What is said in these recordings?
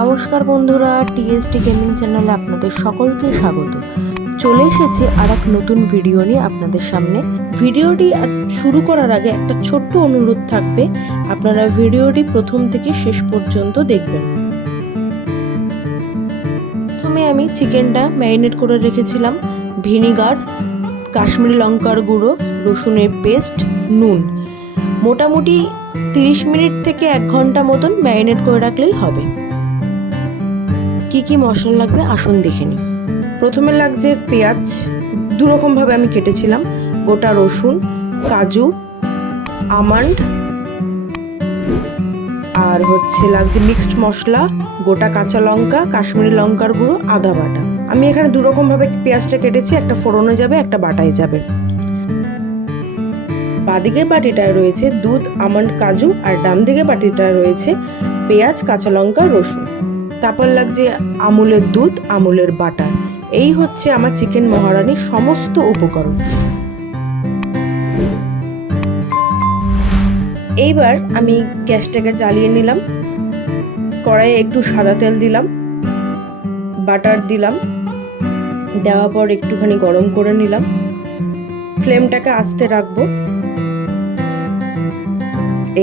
নমস্কার বন্ধুরা, TST gaming চ্যানেলে আপনাদের সকলকে স্বাগত। চলে এসেছি আর এক নতুন ভিডিও নিয়ে আপনাদের সামনে। ভিডিওটি শুরু করার আগে একটা ছোট্ট অনুরোধ থাকবে, আপনারা ভিডিওটি প্রথম থেকে শেষ পর্যন্ত দেখবেন। প্রথমে আমি চিকেনটা ম্যারিনেট করে রেখেছিলাম ভিনিগার, কাশ্মীরি লঙ্কার গুঁড়ো, রসুনের পেস্ট, নুন। মোটামুটি 30 মিনিট থেকে 1 ঘন্টা মতন ম্যারিনেট করে রাখলেই হবে। কি কি মশলা লাগবে আসুন দেখে নিই। প্রথমে লাগছে পেঁয়াজ, দুরকমভাবে আমি কেটেছিলাম, গোটা রসুন, কাজু, আমন্ড, আর লাগছে মিক্সড মশলা, গোটা কাঁচা লঙ্কা, কাশ্মীরি লঙ্কার গুঁড়ো, আদা বাটা। আমি এখানে দুরকমভাবে পেঁয়াজটা কেটেছি, একটা ফোড়নে যাবে, একটা বাটায় যাবে। বাদিকে বাটিটায় রয়েছে দুধ, আমন্ড, কাজু, আর ডান দিকে বাটিটায় রয়েছে পেঁয়াজ, কাঁচা লঙ্কা, রসুন। তারপর লাগছে আমুলের দুধ, আমুলের বাটার। এই হচ্ছে আমার চিকেন মহারানির সমস্ত উপকরণ। এইবার আমি গ্যাসটাকে জ্বালিয়ে নিলাম, কড়াইয়ে একটু সাদা তেল দিলাম, বাটার দিলাম, দেওয়ার পর একটুখানি গরম করে নিলাম। ফ্লেমটাকে আস্তে রাখবো।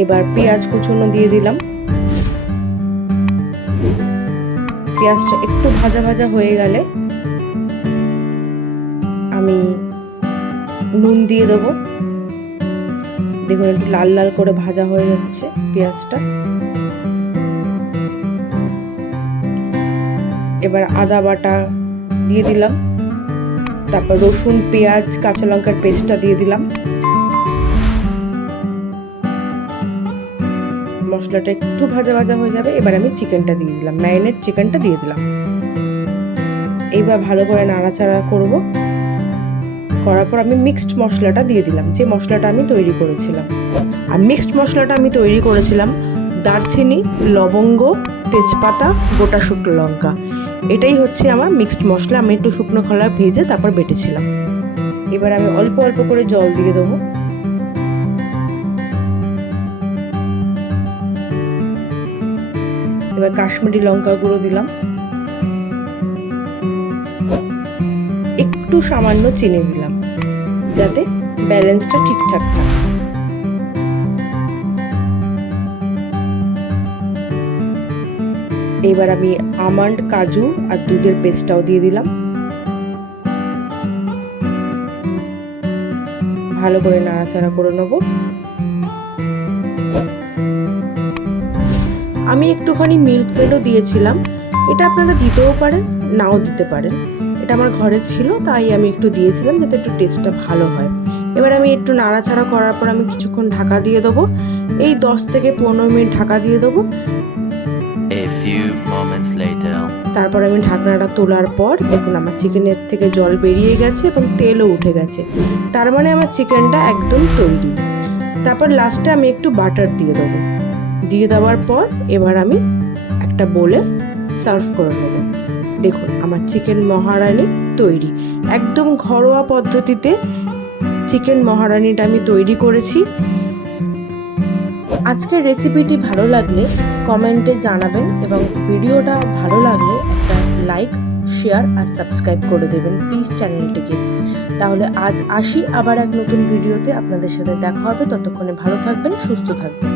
এবার পেঁয়াজ কুচনো দিয়ে দিলাম। পেঁয়াজটা একটু ভাজা ভাজা হয়ে গেলে আমি নুন দিয়ে দেবো। দেখুন একটু লাল লাল করে ভাজা হয়ে যাচ্ছে পেঁয়াজটা। এবার আদা বাটা দিয়ে দিলাম, তারপর রসুন, পেঁয়াজ, কাঁচা লঙ্কার পেস্টটা দিয়ে দিলাম। মশলাটা একটু ভাজা ভাজা হয়ে যাবে, এবার আমি চিকেনটা দিয়ে দিলাম, ম্যারিনেট চিকেনটা দিয়ে দিলাম। এইবার ভালো করে নাড়াচাড়া করব। করার পর আমি মিক্সড মশলাটা দিয়ে দিলাম, যে মশলাটা আমি তৈরি করেছিলাম। আর মিক্সড মশলাটা আমি তৈরি করেছিলাম দারচিনি, লবঙ্গ, তেজপাতা, গোটা শুকনো লঙ্কা। এটাই হচ্ছে আমার মিক্সড মশলা। আমি একটু শুকনো খোলায় ভেজে তারপর বেটেছিলাম। এবার আমি অল্প অল্প করে জল দিয়ে দেবো। এবার কাশ্মীরি লঙ্কার গুঁড়ো দিলাম, একটু সামান্য চিনি দিলাম যাতে ব্যালেন্সটা ঠিকঠাক থাকে। এবার আমি আমন্ড, কাজু আর দুধের পেস্টটাও দিয়ে দিলাম। ভালো করে নাড়াচাড়া করে নেব। আমি একটুখানি মিল্ক মেডও দিয়েছিলাম, এটা আপনারা দিতেও পারেন, নাও দিতে পারেন। এটা আমার ঘরে ছিল তাই আমি একটু দিয়েছিলাম যাতে একটু টেস্টটা ভালো হয়। এবার আমি একটু নাড়াচাড়া করার পর আমি কিছুক্ষণ ঢাকা দিয়ে দেবো। এই 10 থেকে 15 মিনিট ঢাকা দিয়ে দেবো। তারপর আমি ঢাকনাটা তোলার পর দেখুন আমার চিকেনের থেকে জল বেরিয়ে গেছে এবং তেলও উঠে গেছে। তার মানে আমার চিকেনটা একদম তৈরি। তারপর লাস্টে আমি একটু বাটার দিয়ে দেবো। দিয়ে দেওয়ার পর এবার আমি একটা বোলে সার্ভ করে নেব। দেখুন আমার চিকেন মহারানি তৈরি। একদম ঘরোয়া পদ্ধতিতে চিকেন মহারানিটা আমি তৈরি করেছি। আজকের রেসিপিটি ভালো লাগলে কমেন্টে জানাবেন এবং ভিডিওটা ভালো লাগলে একটা লাইক, শেয়ার আর সাবস্ক্রাইব করে দেবেন প্লিজ চ্যানেলটিকে। তাহলে আজ আসি আবার এক নতুন ভিডিওতে, আপনাদের সাথে দেখা হবে। ততক্ষণে ভালো থাকবেন, সুস্থ থাকবেন।